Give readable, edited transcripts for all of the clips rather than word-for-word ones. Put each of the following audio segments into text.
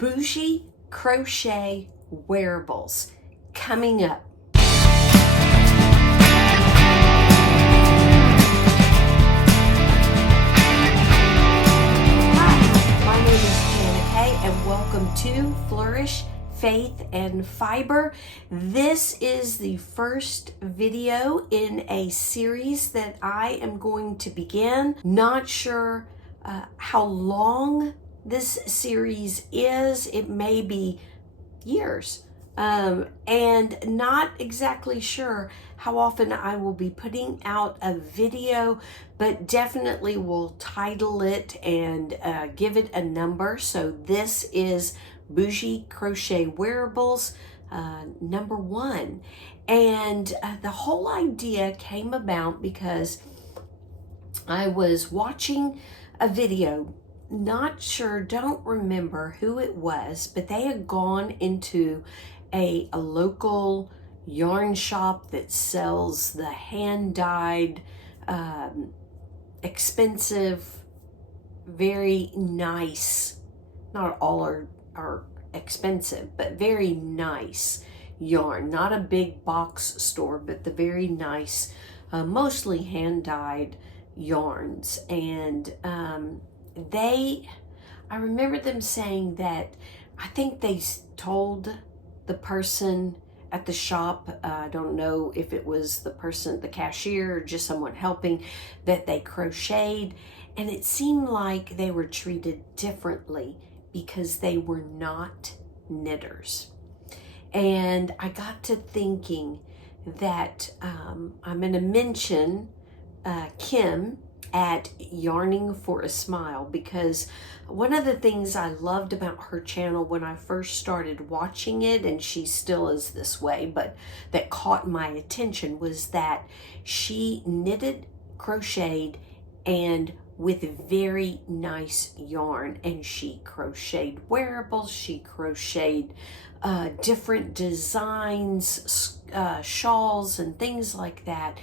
Boujee Crochet Wearables coming up. Hi, my name is Janica and welcome to Flourish, Faith, and Fiber. This is the first video in a series that I am going to begin. Not sure how long this series is. It may be years, and not exactly sure how often I will be putting out a video, but definitely will title it and give it a number. So this is Boujee Crochet Wearables number 1, and the whole idea came about because I was watching a video. Not sure, don't remember who it was, but they had gone into a local yarn shop that sells the hand-dyed, expensive, very nice, not all are expensive, but very nice yarn. Not a big box store, but the very nice, mostly hand-dyed yarns. And I remember them saying that, I think they told the person at the shop, I don't know if it was the person, the cashier, or just someone helping, that they crocheted, and it seemed like they were treated differently because they were not knitters. And I got to thinking that I'm going to mention Kim at Yarning for a Smile, because one of the things I loved about her channel when I first started watching it, and she still is this way, but that caught my attention, was that she knitted, crocheted, and with very nice yarn, and she crocheted wearables, she crocheted different designs, shawls and things like that.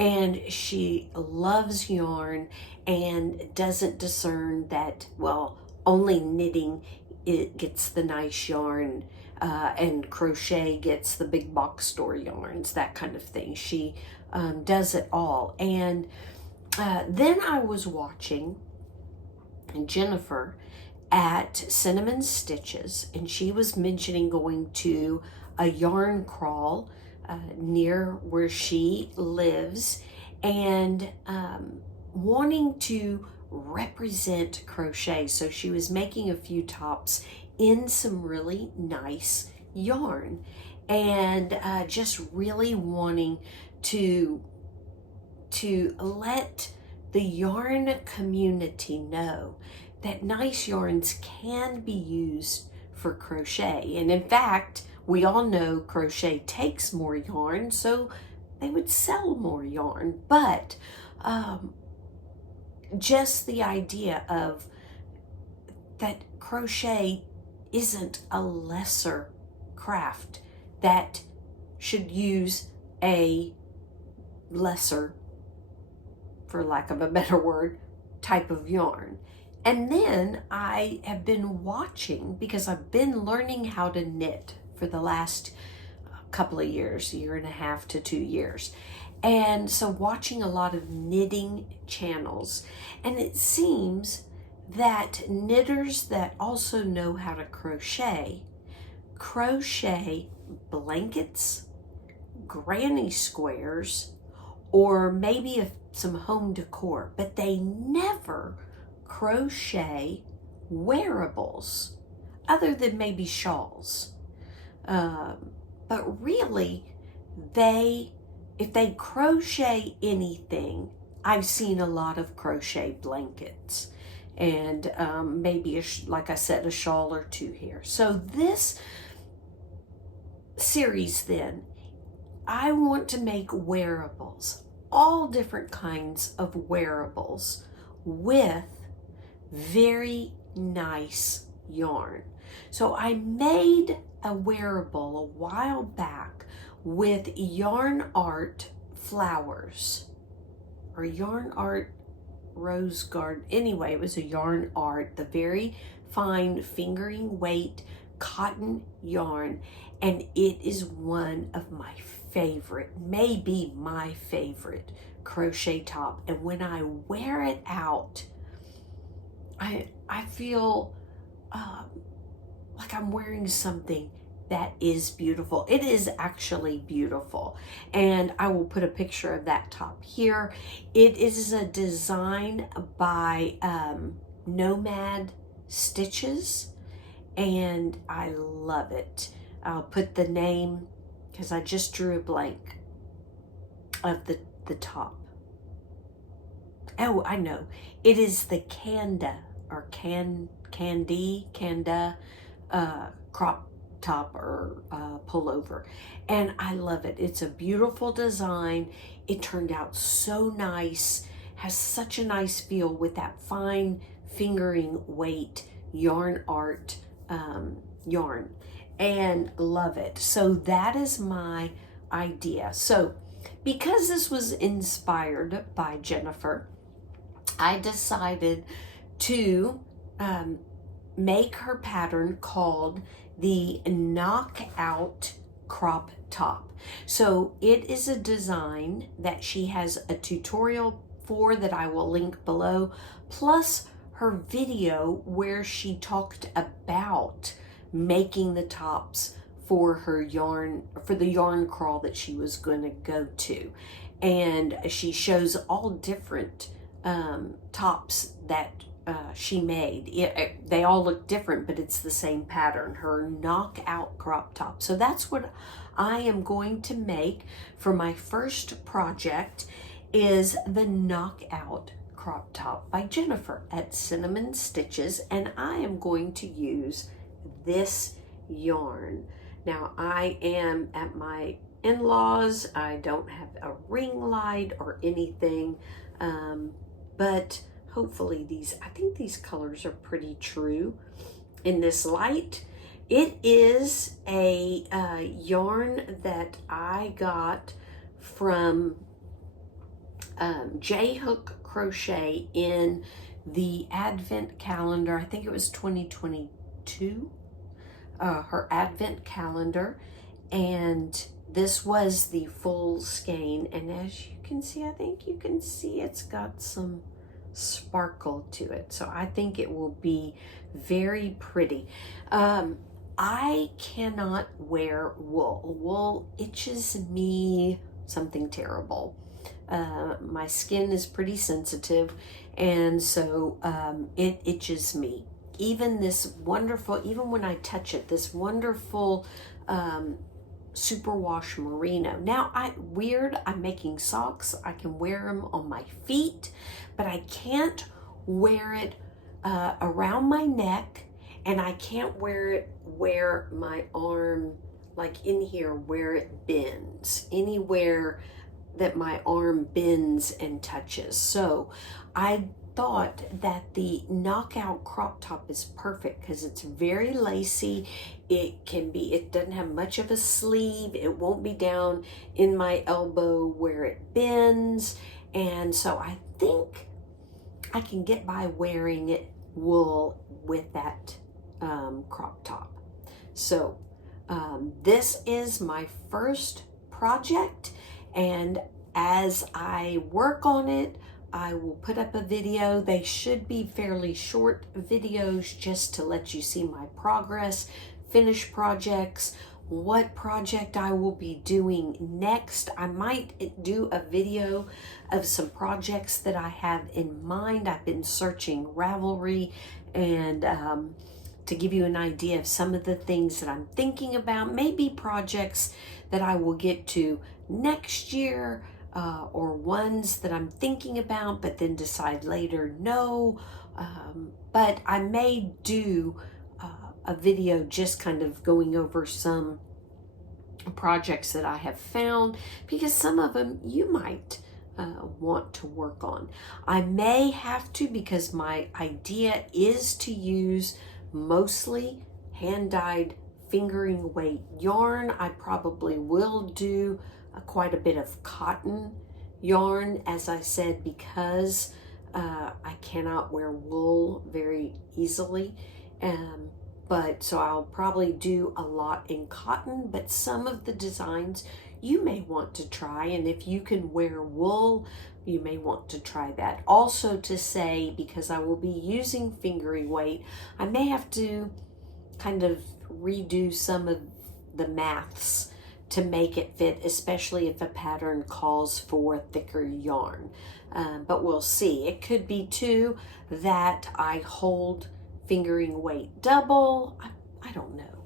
And she loves yarn and doesn't discern that, well, only knitting it gets the nice yarn, and crochet gets the big box store yarns, that kind of thing. She does it all. And then I was watching Jennifer at Cinnamon Stitches, and she was mentioning going to a yarn crawl near where she lives, and wanting to represent crochet. So she was making a few tops in some really nice yarn, and just really wanting to let the yarn community know that nice yarns can be used for crochet. And in fact, we all know crochet takes more yarn, so they would sell more yarn. But just the idea of that crochet isn't a lesser craft that should use a lesser, for lack of a better word, type of yarn. And then I have been watching, because I've been learning how to knit for the last couple of years, 1.5 to 2 years. And so watching a lot of knitting channels, and it seems that knitters that also know how to crochet blankets, granny squares, or maybe some home decor, but they never crochet wearables other than maybe shawls. But really, if they crochet anything, I've seen a lot of crochet blankets, and maybe, like I said, a shawl or two here. So this series then, I want to make wearables, all different kinds of wearables with very nice yarn. So I made a wearable a while back with yarn art flowers, or yarn art rose garden. Anyway, it was a yarn art, the very fine fingering weight cotton yarn, and it is one of my favorite, maybe my favorite crochet top. And when I wear it out, I feel like I'm wearing something that is beautiful. It is actually beautiful, and I will put a picture of that top here. It is a design by Nomad Stitches, and I love it. I'll put the name, because I just drew a blank, of the top. Oh, I know. It is the Kanda or Kanda crop top or pullover, and I love it. It's a beautiful design. It turned out so nice, has such a nice feel with that fine fingering weight yarn art yarn, and love it. So that is my idea. So because this was inspired by Jennifer, I decided to make her pattern called the Knockout Crop Top. So it is a design that she has a tutorial for that I will link below, plus her video where she talked about making the tops for her yarn, for the yarn crawl that she was going to go to. And she shows all different tops that she made. They all look different, but it's the same pattern, her Knockout crop top. So that's what I am going to make for my first project, is the Knockout crop top by Jennifer at Cinnamon Stitches, and I am going to use this yarn. Now I am at my in-laws. I don't have a ring light or anything, but hopefully I think these colors are pretty true in this light. It is a yarn that I got from J Hook Crochet in the Advent calendar. I think it was 2022, her Advent calendar, and this was the full skein, and as you can see, I think you can see it's got some sparkle to it, so I think it will be very pretty. I cannot wear wool. Wool itches me something terrible. My skin is pretty sensitive, and so it itches me. Even this wonderful, even when I touch it, this wonderful superwash merino. Now, I'm making socks. I can wear them on my feet, but I can't wear it around my neck, and I can't wear it where my arm, like in here where it bends, anywhere that my arm bends and touches. So I thought that the Knockout crop top is perfect because it's very lacy. It doesn't have much of a sleeve. It won't be down in my elbow where it bends. And so I think I can get by wearing it wool with that crop top. So this is my first project, and as I work on it, I will put up a video. They should be fairly short videos just to let you see my progress, finished projects, what project I will be doing next. I might do a video of some projects that I have in mind. I've been searching Ravelry, and to give you an idea of some of the things that I'm thinking about, maybe projects that I will get to next year, or ones that I'm thinking about but then decide later no. But I may do a video just kind of going over some projects that I have found, because some of them you might want to work on. I may have to, because my idea is to use mostly hand-dyed fingering weight yarn. I probably will do quite a bit of cotton yarn, as I said, because I cannot wear wool very easily, But so I'll probably do a lot in cotton, but some of the designs you may want to try, and if you can wear wool, you may want to try that. Also to say, because I will be using fingering weight, I may have to kind of redo some of the maths to make it fit, especially if a pattern calls for thicker yarn. But we'll see. It could be too that I hold fingering weight double. I don't know.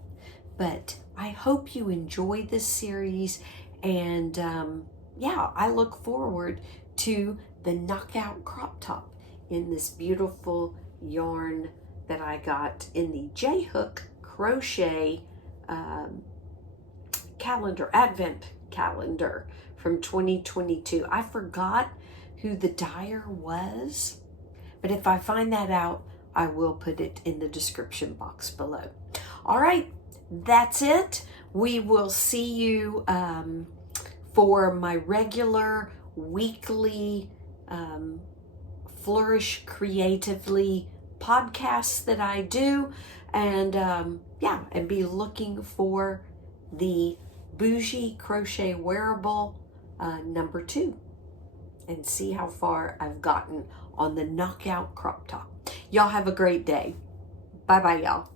But I hope you enjoy this series, and yeah, I look forward to the knockout crop top in this beautiful yarn that I got in the J-Hook crochet calendar, advent calendar from 2022. I forgot who the dyer was, but if I find that out, I will put it in the description box below. All right, that's it. We will see you for my regular weekly Flourish Creatively podcasts that I do, and yeah, and be looking for the Boujee Crochet Wearable number 2, and see how far I've gotten on the knockout crop top. Y'all have a great day. Bye bye, y'all.